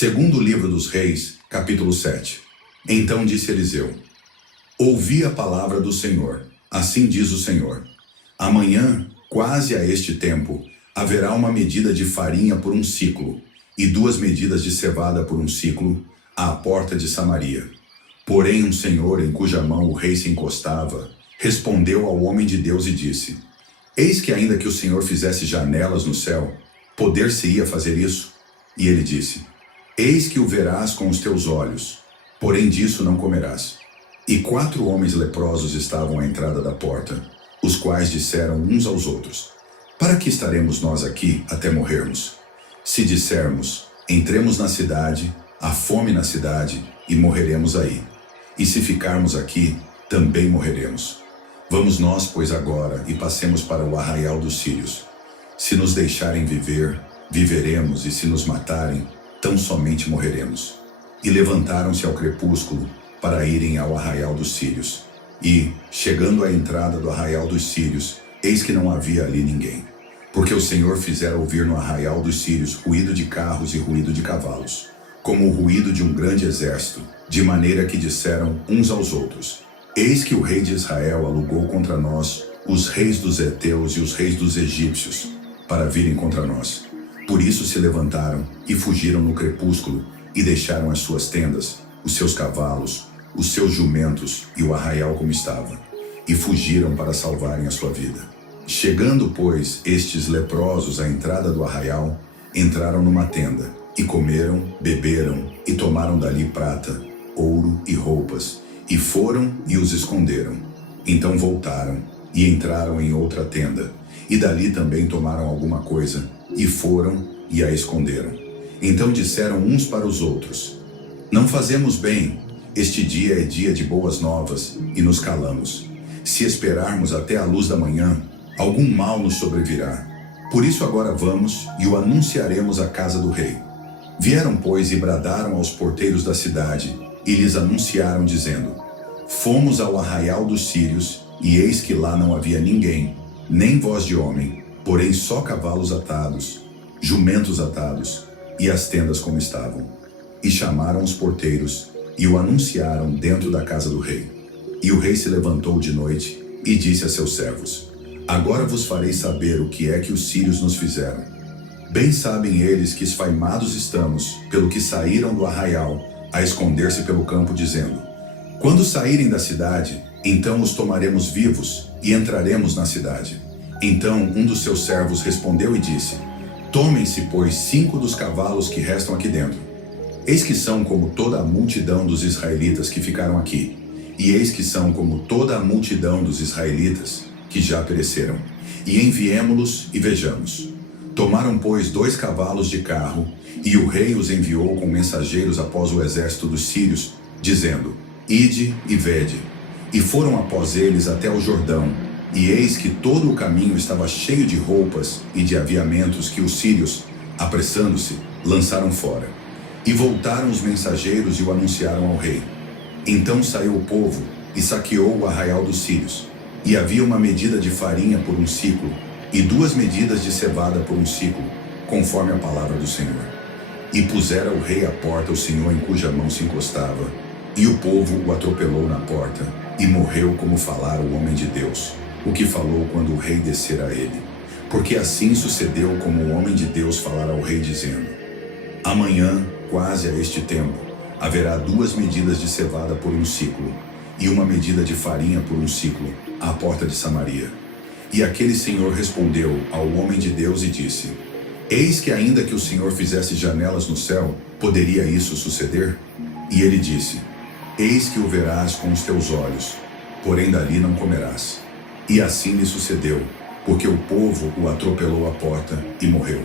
Segundo livro dos Reis, capítulo 7. Então disse Eliseu: Ouvi a palavra do Senhor, assim diz o Senhor. Amanhã, quase a este tempo, haverá uma medida de farinha por um siclo, e 2 medidas de cevada por um siclo, à porta de Samaria. Porém um senhor em cuja mão o rei se encostava, respondeu ao homem de Deus e disse: Eis que ainda que o Senhor fizesse janelas no céu, poder-se-ia fazer isso? E ele disse: Eis que o verás com os teus olhos, porém disso não comerás. E 4 homens leprosos estavam à entrada da porta, os quais disseram uns aos outros: Para que estaremos nós aqui até morrermos? Se dissermos: Entremos na cidade, há fome na cidade, e morreremos aí. E se ficarmos aqui, também morreremos. Vamos nós, pois, agora, e passemos para o arraial dos sírios. Se nos deixarem viver, viveremos, e se nos matarem, tão somente morreremos. E levantaram-se ao crepúsculo para irem ao arraial dos sírios. E, chegando à entrada do arraial dos sírios, eis que não havia ali ninguém. Porque o Senhor fizera ouvir no arraial dos sírios ruído de carros e ruído de cavalos, como o ruído de um grande exército, de maneira que disseram uns aos outros: Eis que o rei de Israel alugou contra nós os reis dos heteus e os reis dos egípcios, para virem contra nós. Por isso se levantaram e fugiram no crepúsculo, e deixaram as suas tendas, os seus cavalos, os seus jumentos e o arraial como estava, e fugiram para salvarem a sua vida. Chegando, pois, estes leprosos à entrada do arraial, entraram numa tenda, e comeram, beberam, e tomaram dali prata, ouro e roupas, e foram e os esconderam. Então voltaram, e entraram em outra tenda, e dali também tomaram alguma coisa, e foram e a esconderam. Então disseram uns para os outros: Não fazemos bem, este dia é dia de boas novas, e nos calamos. Se esperarmos até a luz da manhã, algum mal nos sobrevirá. Por isso agora vamos e o anunciaremos à casa do rei. Vieram, pois, e bradaram aos porteiros da cidade, e lhes anunciaram, dizendo: Fomos ao arraial dos sírios, e eis que lá não havia ninguém, nem voz de homem, porém só cavalos atados, jumentos atados, e as tendas como estavam. E chamaram os porteiros, e o anunciaram dentro da casa do rei. E o rei se levantou de noite, e disse a seus servos: Agora vos farei saber o que é que os sírios nos fizeram. Bem sabem eles que esfaimados estamos, pelo que saíram do arraial, a esconder-se pelo campo, dizendo: Quando saírem da cidade, então os tomaremos vivos, e entraremos na cidade. Então um dos seus servos respondeu e disse: Tomem-se, pois, 5 dos cavalos que restam aqui dentro. Eis que são como toda a multidão dos israelitas que ficaram aqui, e eis que são como toda a multidão dos israelitas que já pereceram, e enviemo-los e vejamos. Tomaram, pois, 2 cavalos de carro, e o rei os enviou com mensageiros após o exército dos sírios, dizendo: Ide e vede. E foram após eles até o Jordão, e eis que todo o caminho estava cheio de roupas e de aviamentos que os sírios, apressando-se, lançaram fora. E voltaram os mensageiros e o anunciaram ao rei. Então saiu o povo e saqueou o arraial dos sírios. E havia uma medida de farinha por um siclo, e 2 medidas de cevada por um siclo, conforme a palavra do Senhor. E pusera o rei à porta o senhor em cuja mão se encostava, e o povo o atropelou na porta, e morreu como falara o homem de Deus, o que falou quando o rei descera a ele. Porque assim sucedeu como o homem de Deus falara ao rei, dizendo: Amanhã, quase a este tempo, haverá 2 medidas de cevada por um siclo, e 1 medida de farinha por um siclo, à porta de Samaria. E aquele senhor respondeu ao homem de Deus e disse: Eis que ainda que o Senhor fizesse janelas no céu, poderia isso suceder? E ele disse: Eis que o verás com os teus olhos, porém dali não comerás. E assim lhe sucedeu, porque o povo o atropelou à porta e morreu.